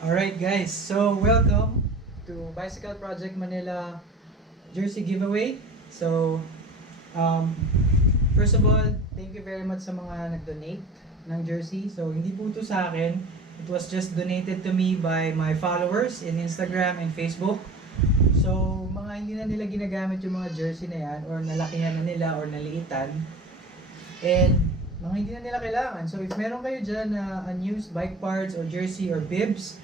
Alright guys, so welcome to Bicycle Project Manila Jersey Giveaway. So, um, first of all, thank you very much sa mga nag-donate ng jersey. So, hindi po ito sa akin. It was just donated to me by my followers in Instagram and Facebook. So, mga hindi na nila ginagamit yung mga jersey na yan or nalakihan na nila or naliitan. And mga hindi na nila kailangan. So, if meron kayo dyan na unused bike parts or jersey or bibs,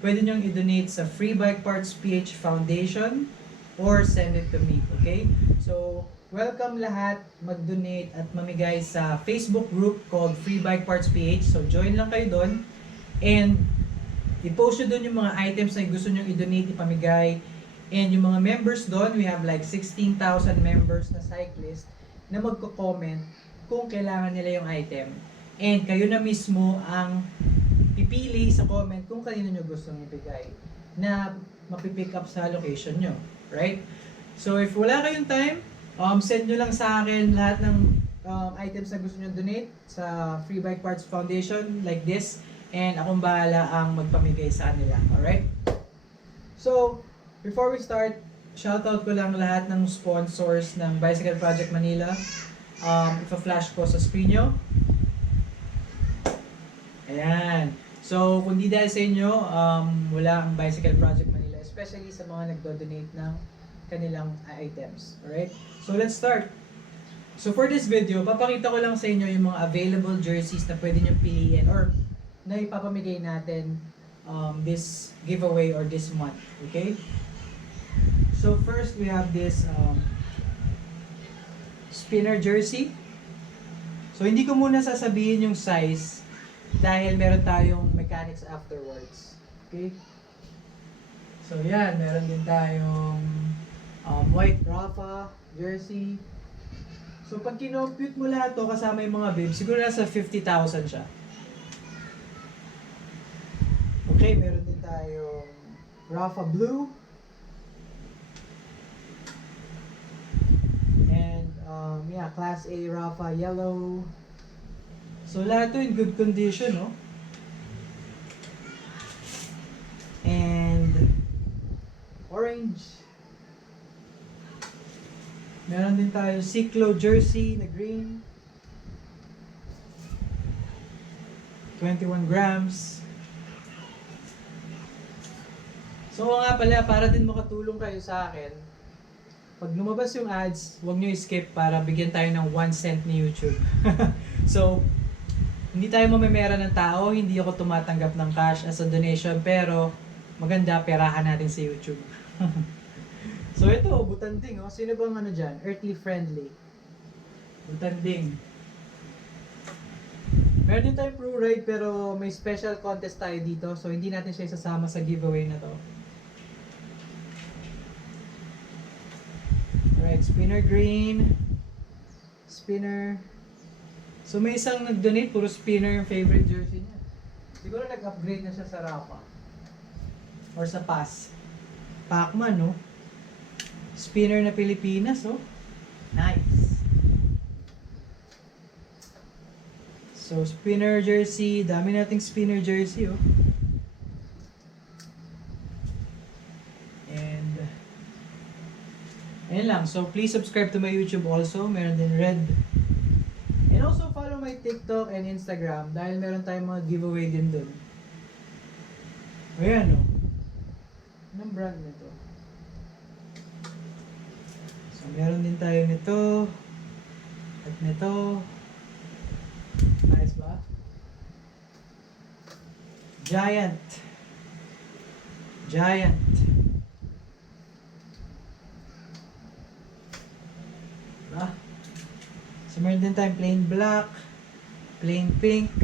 pwede nyong i-donate sa Free Bike Parts PH Foundation or send it to me, okay? So, welcome lahat mag-donate at mamigay sa Facebook group called Free Bike Parts PH. So, join lang kayo doon and i-post nyo doon yung mga items na gusto nyo i-donate, ipamigay. And yung mga members doon, we have like 16,000 members na cyclist na magko-comment kung kailangan nila yung item. And kayo na mismo ang pipili sa comment kung kanino nyo gustong ibigay na mapipick up sa location nyo. Right? So if wala kayong time, um, send nyo lang sa akin lahat ng um, items na gusto nyo donate sa Free Bike Parts Foundation like this and akong bahala ang magpamigay sa kanila. Alright? So, before we start, shoutout ko lang lahat ng sponsors ng Bicycle Project Manila. Um, ipa-flash ko sa screen nyo. Ayan. So, kung di dahil sa inyo, um, wala ang Bicycle Project Manila, especially sa mga nagdo-donate ng kanilang items. Alright? So, let's start. So, for this video, papakita ko lang sa inyo yung mga available jerseys na pwede nyo piliin or na ipapamigay natin um, this giveaway or this month. Okay? So, first, we have this um, spinner jersey. So, hindi ko muna sasabihin yung size dahil meron tayong mechanics afterwards. Okay? So, yan. Meron din tayong um, white Rafa jersey. So, pag kinompute mo lahat to kasama yung mga bibs, siguro nasa 50,000 siya. Okay, meron din tayong Rafa Blue. And, um, yeah, Class A Rafa Yellow. So, lahat to in good condition, no? And, orange. Meron din tayo Ciclo jersey na green. 21 grams. So nga pala, para din makatulong kayo sa akin, pag lumabas yung ads, huwag nyo skip para bigyan tayo ng 1 cent ni YouTube. so, hindi tayo mamemera ng tao, hindi ako tumatanggap ng cash as a donation, pero maganda, perahan natin sa YouTube. so ito, butanding. Oh. Sino bang ano dyan? Earthly friendly. Butanding. Meron din tayo pro ride pero may special contest tayo dito so hindi natin siya isasama sa giveaway na to. Alright, spinner green. Spinner. So may isang nag-donate, puro spinner yung favorite jersey niya. Siguro nag-upgrade na siya sa Rafa. Or sa Pass. Pacman, no? Spinner na Pilipinas, oh. Nice. So, spinner jersey. Dami nating spinner jersey, oh. And, ayun lang. So, please subscribe to my YouTube also. Meron din red. And also, follow my TikTok and Instagram dahil meron tayong mga giveaway din dun. Ayan, oh. Anong brand nito? So, meron din tayo nito. At nito. Nice ba? Giant. Giant. Diba? So, meron din tayong plain black, plain pink,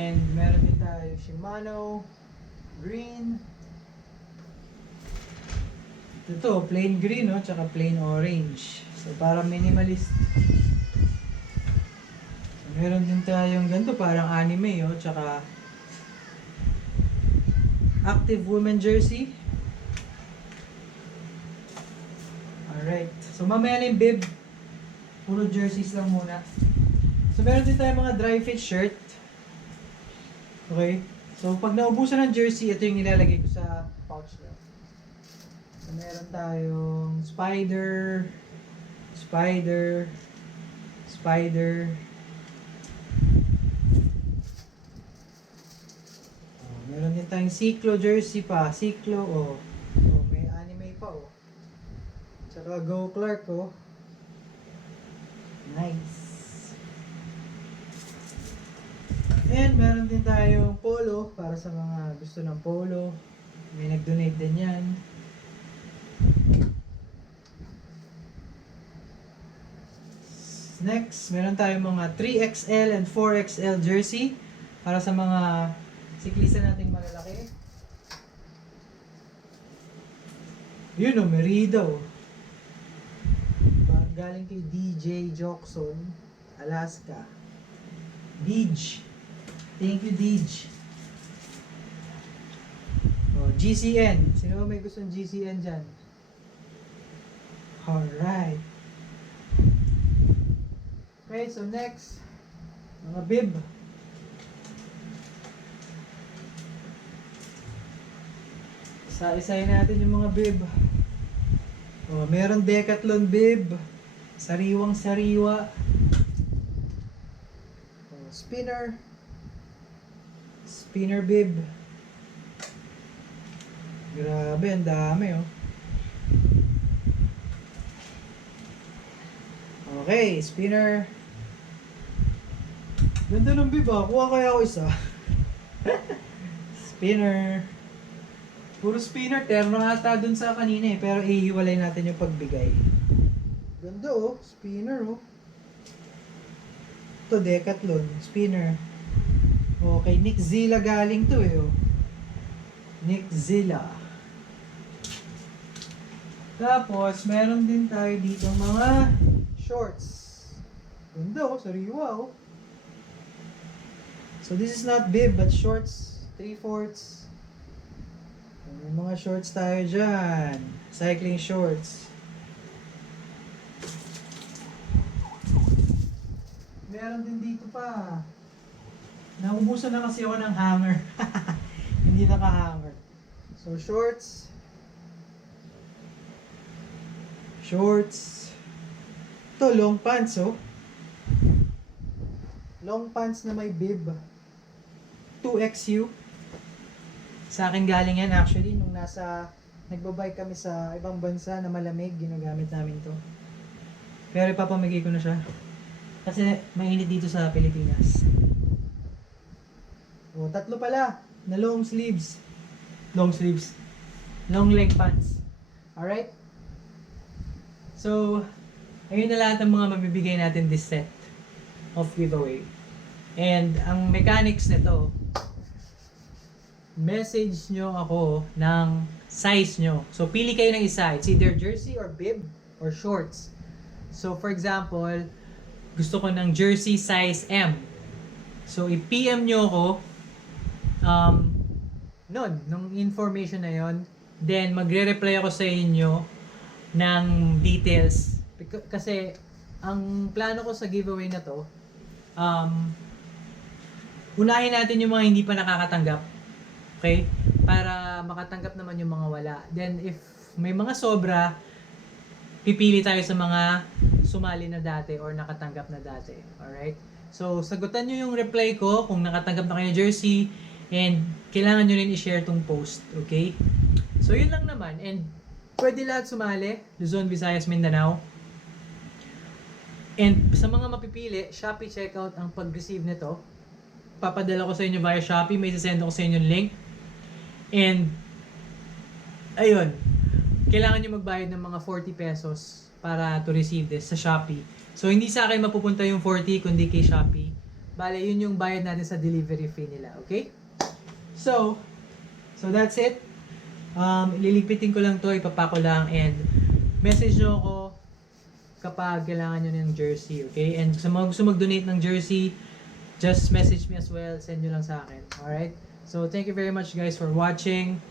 and meron din tayo Shimano, green, ito, plain green, no? Tsaka plain orange. So, parang minimalist. So, meron din tayong ganito, parang anime, oh. Tsaka, active woman jersey. Alright. So, mamaya na yung bib. Puro jerseys lang muna. So meron din tayong mga dry fit shirt. Okay? So pag naubusan ng jersey, ito yung nilalagay ko sa pouch niya. So meron tayong spider, spider, spider. Oh, meron din tayong Ciclo jersey pa. Ciclo, oh. oh may anime pa, oh. Tsaka Go Clark, oh. Nice. And meron din tayong polo para sa mga gusto ng polo. May nag-donate din yan. Next, meron tayong mga 3XL and 4XL jersey para sa mga siklista nating malalaki. Yun o, Merida o. Ba- Galing kay DJ Jockson, Alaska. Deej. Thank you, Deej. Oh, GCN. Sino may gustong GCN dyan? Alright. Okay, so next. Mga bib. Isa-isayin natin yung mga bib. Oh, meron Decathlon bib. Sariwang sariwa. Oh, spinner. Spinner bib. Grabe, ang dami oh. Okay, spinner. Ganda ng bib ah. Kuha kaya ako isa. spinner. Puro spinner. Terno ata dun sa kanina eh. Pero ihiwalay natin yung pagbigay. Ganda oh. Spinner oh. Ito, Decathlon. Spinner. Okay, Nick Zilla galing to eh oh. Nick Zilla. Tapos, meron din tayo dito mga shorts. Ganda oh, sariwa oh. So this is not bib but shorts, 3 fourths. May mga shorts tayo dyan. Cycling shorts. Meron din dito pa. Naubusan na kasi ako ng hanger. Hindi naka-hanger. So shorts. Shorts. Ito, long pants, oh. Long pants na may bib. 2XU. Sa akin galing yan actually nung nasa nagbabike kami sa ibang bansa na malamig, ginagamit namin to. Pero ipapamigay ko na siya. Kasi mainit dito sa Pilipinas. O, tatlo pala na long sleeves. Long sleeves. Long leg pants. Alright? So, ayun na lahat ng mga mabibigay natin this set of giveaway. And ang mechanics nito, message nyo ako ng size nyo. So, pili kayo ng isa. It's either jersey or bib or shorts. So, for example, gusto ko ng jersey size M. So, i-PM nyo ako um, nun, nung information na yon Then, magre-reply ako sa inyo ng details. Kasi, ang plano ko sa giveaway na to, um, unahin natin yung mga hindi pa nakakatanggap. Okay? Para makatanggap naman yung mga wala. Then, if may mga sobra, pipili tayo sa mga sumali na dati or nakatanggap na dati. Alright? So, sagutan nyo yung reply ko kung nakatanggap na kayo jersey and kailangan nyo rin i-share tong post. Okay? So, yun lang naman. And pwede lahat sumali. Luzon, Visayas, Mindanao. And sa mga mapipili, Shopee checkout ang pag-receive nito. Papadala ko sa inyo via Shopee. May sasend ko sa inyo link. And, ayun. Kailangan nyo magbayad ng mga 40 pesos para to receive this sa Shopee. So, hindi sa akin mapupunta yung 40, kundi kay Shopee. Bale, yun yung bayad natin sa delivery fee nila. Okay? So, so that's it. Um, ililigpitin ko lang to, ipapako lang, and message nyo ako kapag kailangan nyo ng jersey, okay? And sa mga gusto mag-donate ng jersey, just message me as well, send nyo lang sa akin, alright? So, thank you very much guys for watching,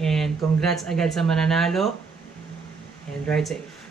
and congrats agad sa mananalo, and ride safe.